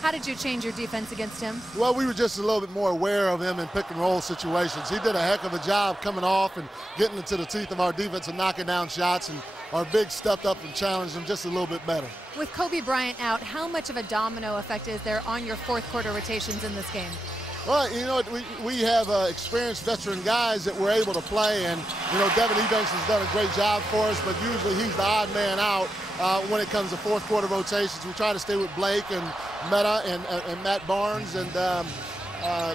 How did you change your defense against him? Well, we were just a little bit more aware of him in pick and roll situations. He did a heck of a job coming off and getting into the teeth of our defense and knocking down shots, and our big stepped up and challenged him just a little bit better. With Kobe Bryant out, how much of a domino effect is there on your fourth quarter rotations in this game? Well, you know, we have experienced veteran guys that we're able to play, and, you know, Devin Ebanks has done a great job for us, but usually he's the odd man out when it comes to fourth quarter rotations. We try to stay with Blake and Meta and Matt Barnes and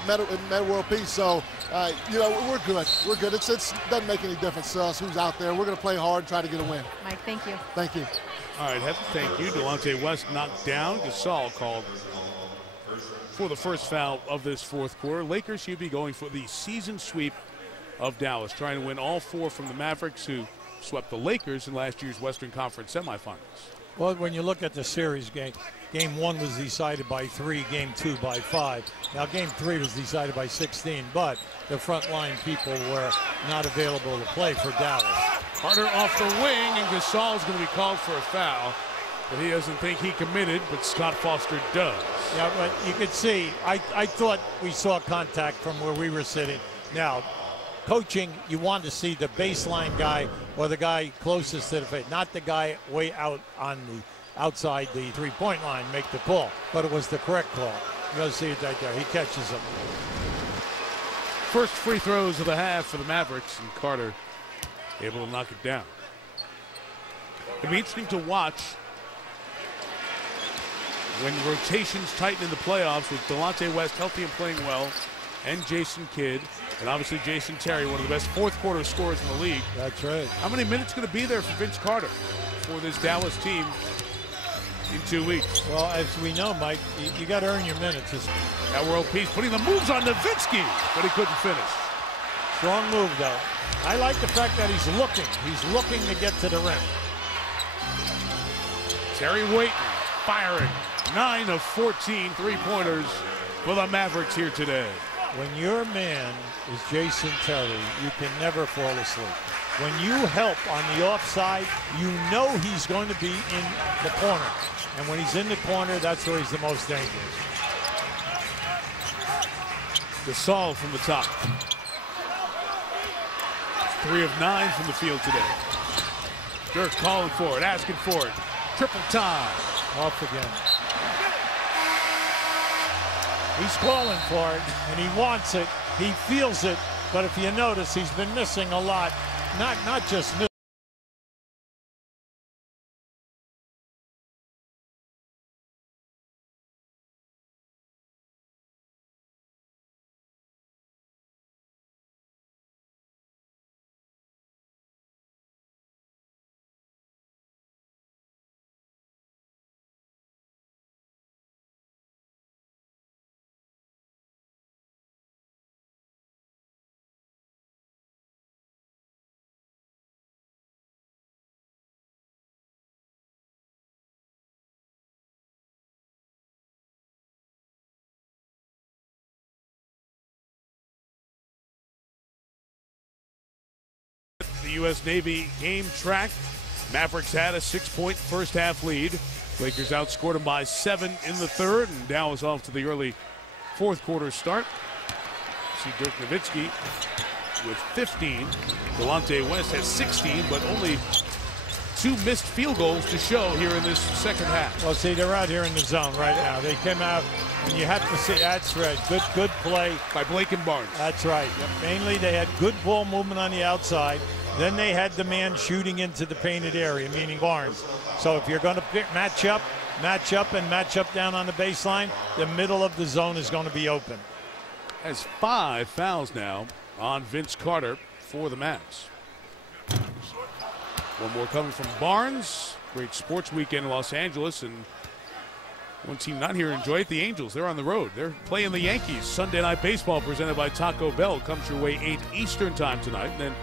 Meta World Peace. So, you know, we're good. We're good. It doesn't make any difference to us who's out there. We're going to play hard and try to get a win. Mike, thank you. Thank you. All right, have to thank you. Delonte West knocked down. Gasol called for the first foul of this fourth quarter. Lakers should be going for the season sweep of Dallas, trying to win all four from the Mavericks, who swept the Lakers in last year's Western Conference semifinals. Well, when you look at the series game, Game 1 was decided by 3, Game 2 by 5. Now, Game 3 was decided by 16, but the frontline people were not available to play for Dallas. Carter off the wing, and Gasol is going to be called for a foul. But he doesn't think he committed, but Scott Foster does. Yeah, but you could see, I thought we saw contact from where we were sitting. Now, coaching, you want to see the baseline guy or the guy closest to the face, not the guy way out on the outside the three-point line make the call. But it was the correct call. You got to see it right there. He catches him. First free throws of the half for the Mavericks, and Carter able to knock it down. It'll be interesting to watch when rotations tighten in the playoffs with Delonte West healthy and playing well, and Jason Kidd, and obviously Jason Terry, one of the best fourth quarter scorers in the league. That's right. How many minutes going to be there for Vince Carter for this Dallas team in 2 weeks? Well, as we know, Mike, you got to earn your minutes. That World Peace putting the moves on Nowitzki, but he couldn't finish. Strong move, though. I like the fact that he's looking. He's looking to get to the rim. Terry Waiton firing. 9 of 14 three-pointers for the Mavericks here today. When your man is Jason Terry, you can never fall asleep. When you help on the offside, you know he's going to be in the corner. And when he's in the corner, that's where he's the most dangerous. Gasol from the top. 3 of 9 from the field today. Dirk calling for it, asking for it. Triple time. Off again. He's calling for it, and he wants it. He feels it. But if you notice, he's been missing a lot. Not just missing. The U.S. Navy game track. Mavericks had a 6-point first half lead. Lakers outscored them by 7 in the third, and Dallas off to the early fourth quarter start. See Dirk Nowitzki with 15. Delonte West has 16, but only 2 missed field goals to show here in this second half. Well, see, they're out here in the zone right now. They came out, and you have to see, that's right, good play. By Blake and Barnes. That's right. Mainly they had good ball movement on the outside. Then they had the man shooting into the painted area, meaning Barnes. So if you're going to match up down on the baseline, the middle of the zone is going to be open. Has 5 fouls now on Vince Carter for the Mavs. One more coming from Barnes. Great sports weekend in Los Angeles, and one team not here to enjoy it, the Angels. They're on the road. They're playing the Yankees. Sunday Night Baseball presented by Taco Bell comes your way 8 Eastern time tonight. And then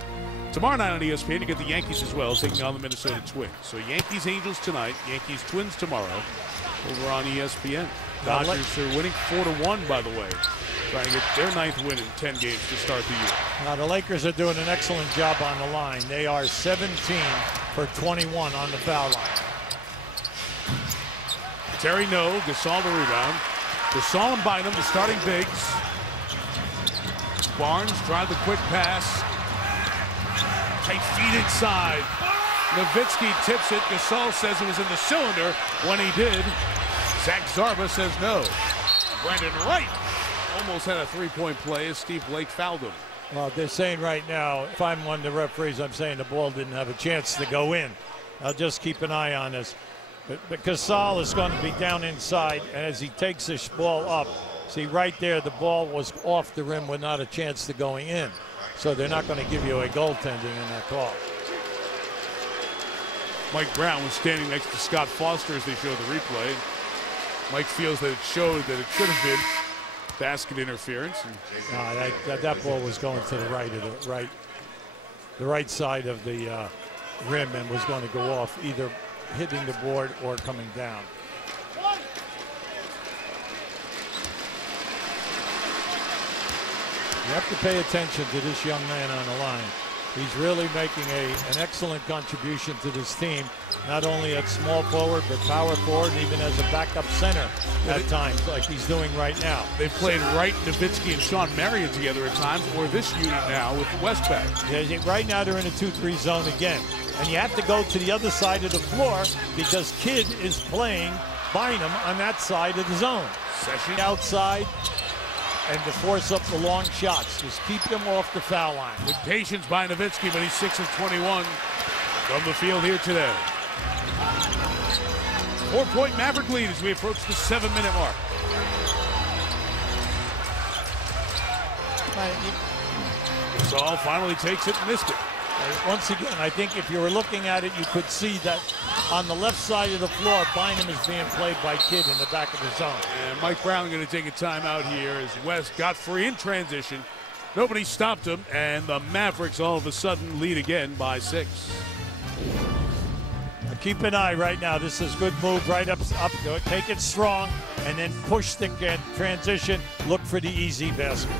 tomorrow night on ESPN, you get the Yankees as well, taking on the Minnesota Twins. So Yankees, Angels tonight, Yankees, Twins tomorrow over on ESPN. Dodgers are winning 4-1, by the way. Trying to get their 9th win in 10 games to start the year. Now, the Lakers are doing an excellent job on the line. They are 17 for 21 on the foul line. Terry no. Gasol the rebound. Gasol and Bynum, the starting bigs. Barnes tried the quick pass. Tight feet inside. Nowitzki tips it. Gasol says it was in the cylinder when he did. Zach Zarba says no. Brandon Wright almost had a three-point play as Steve Blake fouled him. Well, they're saying right now, if I'm one of the referees, I'm saying the ball didn't have a chance to go in. I'll just keep an eye on this. But Gasol is going to be down inside, and as he takes this ball up, see right there, the ball was off the rim with not a chance to going in. So they're not going to give you a goaltending in that call. Mike Brown was standing next to Scott Foster as they showed the replay. Mike feels that it showed that it should have been basket interference. That ball was going to the right side of the rim and was going to go off, either hitting the board or coming down. You have to pay attention to this young man on the line. He's really making an excellent contribution to this team, not only at small forward, but power forward, and even as a backup center at times, like he's doing right now. They've played Wright, Nowitzki, and Sean Marion together at times, or this unit now with Westpac. Yeah, right now they're in a 2-3 zone again. And you have to go to the other side of the floor because Kidd is playing Bynum on that side of the zone. Session outside and to force up the long shots. Just keep them off the foul line. With patience by Nowitzki, but he's 6 of 21 from the field here today. 4-point Maverick lead as we approach the 7-minute mark. Gasol finally takes it and missed it. Once again, I think if you were looking at it, you could see that on the left side of the floor, Bynum is being played by Kidd in the back of the zone. And Mike Brown going to take a timeout here as West got free in transition. Nobody stopped him, and the Mavericks all of a sudden lead again by 6. Now keep an eye right now. This is a good move right up. Take it strong, and then push the transition. Look for the easy basket.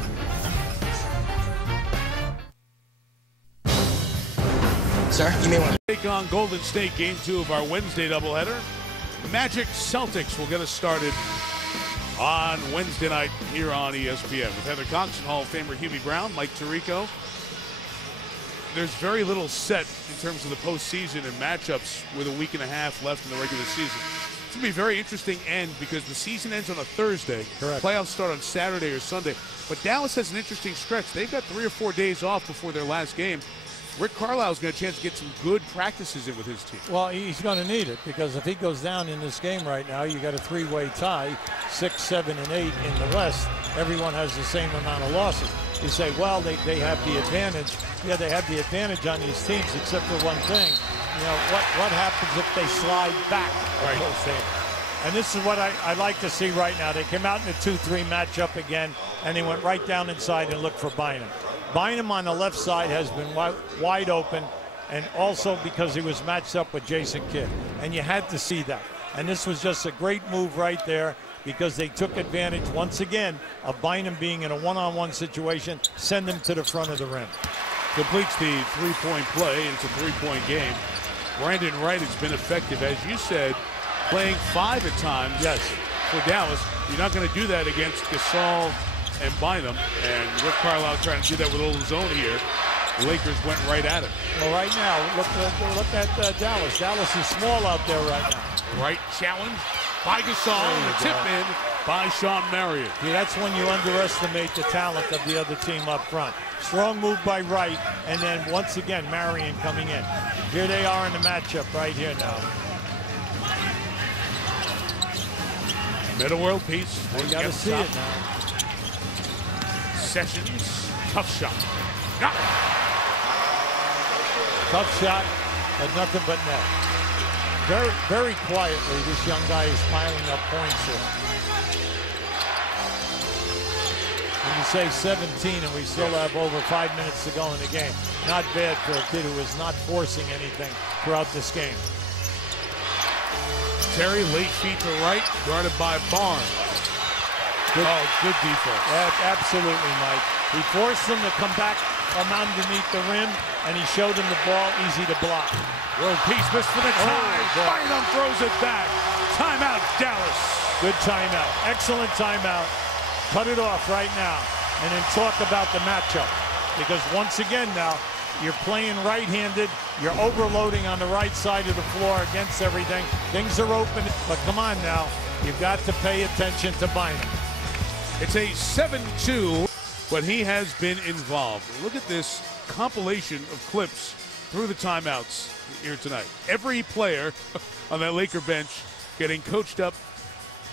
Sir, you may want to take on Golden State, game 2 of our Wednesday doubleheader. Magic Celtics will get us started on Wednesday night here on ESPN with Heather Cox and Hall of Famer Hubie Brown, Mike Tirico. There's very little set in terms of the postseason and matchups with a week and a half left in the regular season. It's going to be a very interesting end because the season ends on a Thursday. Correct. Playoffs start on Saturday or Sunday. But Dallas has an interesting stretch. They've got 3 or 4 days off before their last game. Rick Carlisle's got a chance to get some good practices in with his team. Well, he's going to need it because if he goes down in this game right now, you got a 3-way tie, 6, 7, and 8 in the West. Everyone has the same amount of losses. You say, well, they have the advantage. Yeah, they have the advantage on these teams, except for one thing. You know, what happens if they slide back? Right. And this is what I like to see right now. They came out in a 2-3 matchup again, and they went right down inside and looked for Bynum. Bynum on the left side has been wide open, and also because he was matched up with Jason Kidd. And you had to see that. And this was just a great move right there because they took advantage, once again, of Bynum being in a one-on-one situation, send him to the front of the rim. Completes the three-point play. It's a three-point game. Brandon Wright has been effective, as you said, playing 5 at times. Yes. For Dallas. You're not going to do that against Gasol and Bynum, and Rick Carlisle trying to do that with a little zone here. The Lakers went right at it. Well, right now, look at Dallas. Dallas is small out there right now. Right challenge by Gasol, and a tip in by Sean Marion. Yeah, that's when you underestimate the talent of the other team up front. Strong move by Wright, and then once again, Marion coming in. Here they are in the matchup right here now. Middle world piece. You got to see it now. Sessions, tough shot. Got it. Tough shot, but nothing but net. Very, very quietly, this young guy is piling up points here. When you say 17 and we still have over 5 minutes to go in the game, not bad for a kid who is not forcing anything throughout this game. Terry, late feet to right, guarded by Barnes. Good defense. Absolutely, Mike. He forced them to come back from underneath the rim, and he showed them the ball easy to block. World piece missed for the tie. Bynum throws it back. Timeout, Dallas. Good timeout. Excellent timeout. Cut it off right now. And then talk about the matchup. Because once again now, you're playing right-handed. You're overloading on the right side of the floor against everything. Things are open, but come on now. You've got to pay attention to Bynum. It's a 7-2, but he has been involved. Look at this compilation of clips through the timeouts here tonight. Every player on that Laker bench getting coached up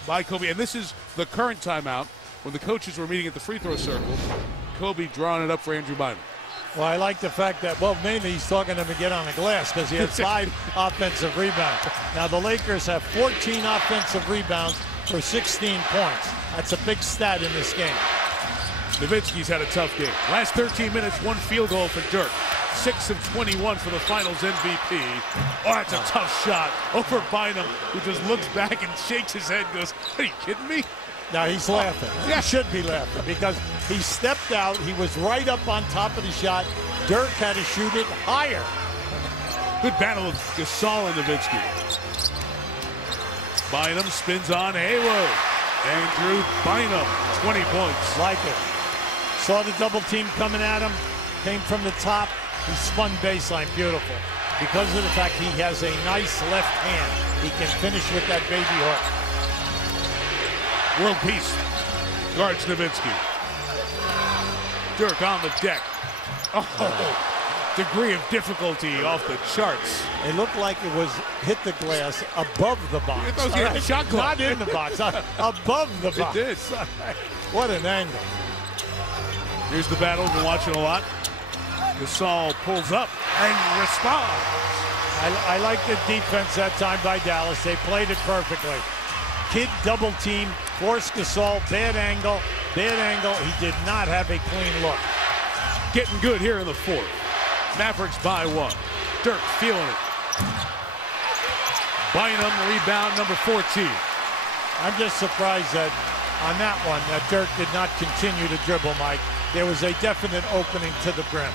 by Kobe. And this is the current timeout when the coaches were meeting at the free throw circle. Kobe drawing it up for Andrew Bynum. Well, I like the fact that, well, mainly he's talking to him to get on the glass because he had 5 offensive rebounds. Now, the Lakers have 14 offensive rebounds for 16 points. That's a big stat in this game. Nowitzki's had a tough game. Last 13 minutes, 1 field goal for Dirk. 6 of 21 for the Finals MVP. Oh, that's a tough shot over Bynum, who just looks back and shakes his head and goes, are you kidding me? Now he's laughing. He should be laughing because he stepped out. He was right up on top of the shot. Dirk had to shoot it higher. Good battle of Gasol and Nowitzki. Bynum spins on Hayward. Andrew Bynum, 20 points. Like it. Saw the double team coming at him. Came from the top. He spun baseline. Beautiful. Because of the fact he has a nice left hand, he can finish with that baby hook. World peace. Guards Nowitzki. Dirk on the deck. Oh, degree of difficulty off the charts. It looked like it was hit the glass above the box. It was right? Shot clock. Not in the box, above the box. It did. What an angle. Here's the battle. Been watching a lot. Gasol pulls up and responds. I like the defense that time by Dallas. They played it perfectly. Kid double team, forced Gasol, bad angle. He did not have a clean look. Getting good here in the fourth. Mavericks by 1. Dirk feeling it. Bynum rebound number 14. I'm just surprised that on that one that Dirk did not continue to dribble, Mike. There was a definite opening to the brim.